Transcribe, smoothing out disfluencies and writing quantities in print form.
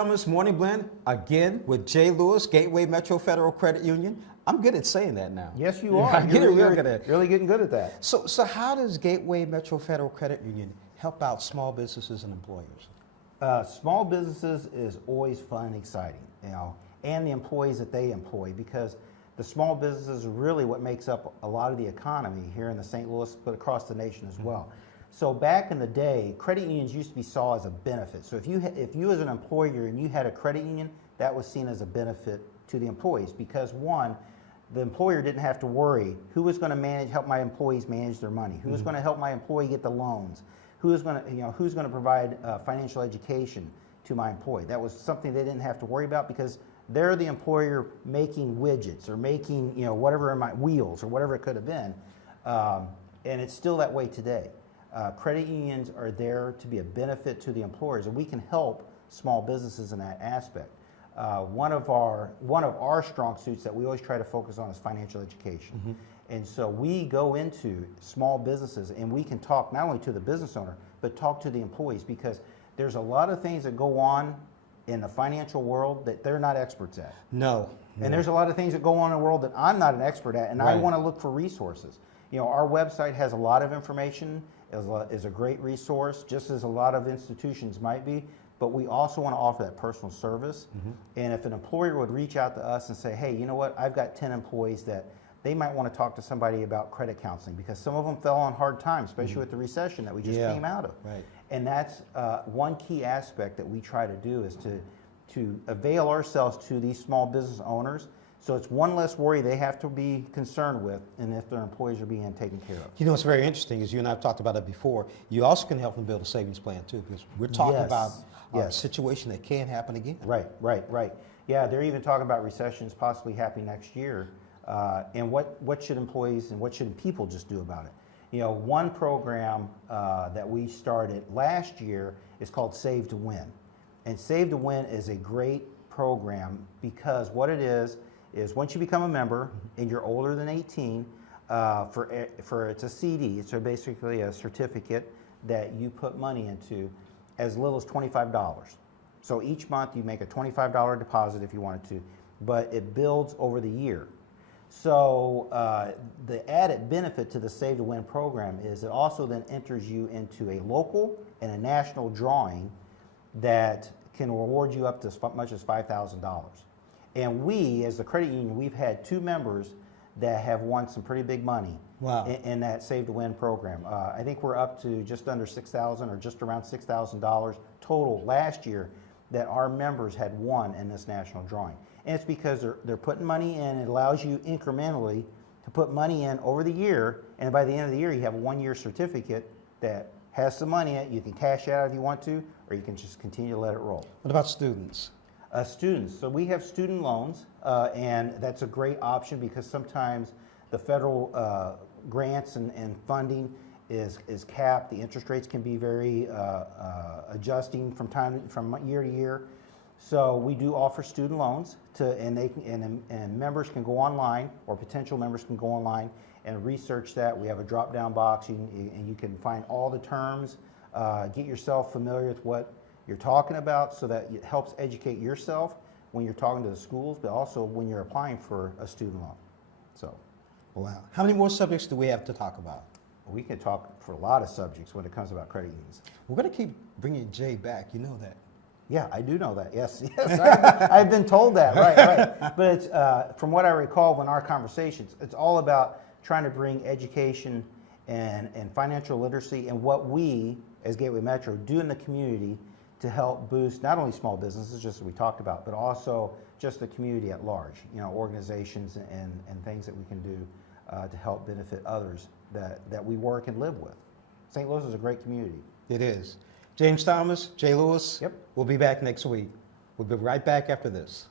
Thomas Morning Blend, again with Jay Lewis, Gateway Metro Federal Credit Union. I'm good at saying that now. Yes, you are. I get it real good at it. Really getting good at that. So how does Gateway Metro Federal Credit Union help out small businesses and employers? Small businesses is always fun and exciting, and the employees that they employ, because the small businesses are really what makes up a lot of the economy here in the St. Louis, but across the nation as well. So back in the day, credit unions used to be saw as a benefit. So if you as an employer and you had a credit union, that was seen as a benefit to the employees, because one, the employer didn't have to worry who was going to help my employees manage their money, who was going to help my employee get the loans, who's going to provide financial education to my employee. That was something they didn't have to worry about, because they're the employer making widgets or making whatever in my wheels or whatever it could have been, and it's still that way today. Credit unions are there to be a benefit to the employers, and we can help small businesses in that aspect. One of our strong suits that we always try to focus on is financial education. And so we go into small businesses and we can talk not only to the business owner, but talk to the employees, because there's a lot of things that go on in the financial world that they're not experts at. No. And there's a lot of things that go on in the world that I'm not an expert at, and I want to look for resources. Our website has a lot of information, is a great resource, just as a lot of institutions might be, but we also want to offer that personal service. And if an employer would reach out to us and say, hey, you know what, I've got 10 employees that they might want to talk to somebody about credit counseling, because some of them fell on hard times, especially with the recession that we just came out of. And that's one key aspect that we try to do, is to avail ourselves to these small business owners. So it's one less worry they have to be concerned with, and if their employees are being taken care of. What's very interesting is you and I have talked about it before. You also can help them build a savings plan too, because we're talking about a situation that can happen again. Right. Yeah, they're even talking about recessions possibly happening next year. And what should employees and what should people just do about it? One program that we started last year is called Save to Win. And Save to Win is a great program, because what it is once you become a member and you're older than 18, it's a CD, so basically a certificate that you put money into as little as $25. So each month you make a $25 deposit if you wanted to, but it builds over the year. So the added benefit to the Save to Win program is it also then enters you into a local and a national drawing that can reward you up to as much as $5,000. And we, as the credit union, we've had 2 members that have won some pretty big money in that Save to Win program. I think we're up to just under $6,000 or just around $6,000 total last year that our members had won in this national drawing. And it's because they're putting money in. It allows you incrementally to put money in over the year, and by the end of the year you have a 1-year certificate that has some money in it. You can cash out if you want to, or you can just continue to let it roll. What about students? Students, so we have student loans, and that's a great option, because sometimes the federal grants and funding is capped. The interest rates can be very adjusting from year to year. So we do offer student loans and members can go online, or potential members can go online and research that. We have a drop-down box, and you can find all the terms, get yourself familiar with what you're talking about, so that it helps educate yourself when you're talking to the schools, but also when you're applying for a student loan. So, wow. How many more subjects do we have to talk about? We can talk for a lot of subjects when it comes about credit unions. We're going to keep bringing Jay back. You know that. Yeah, I do know that. Yes, I've been told that. Right. But it's from what I recall when our conversations, it's all about trying to bring education and financial literacy, and what we as Gateway Metro do in the community to help boost not only small businesses, just as we talked about, but also just the community at large. Organizations and things that we can do to help benefit others that we work and live with. St. Louis is a great community. It is. James Thomas, Jay Lewis. Yep. We'll be back next week. We'll be right back after this.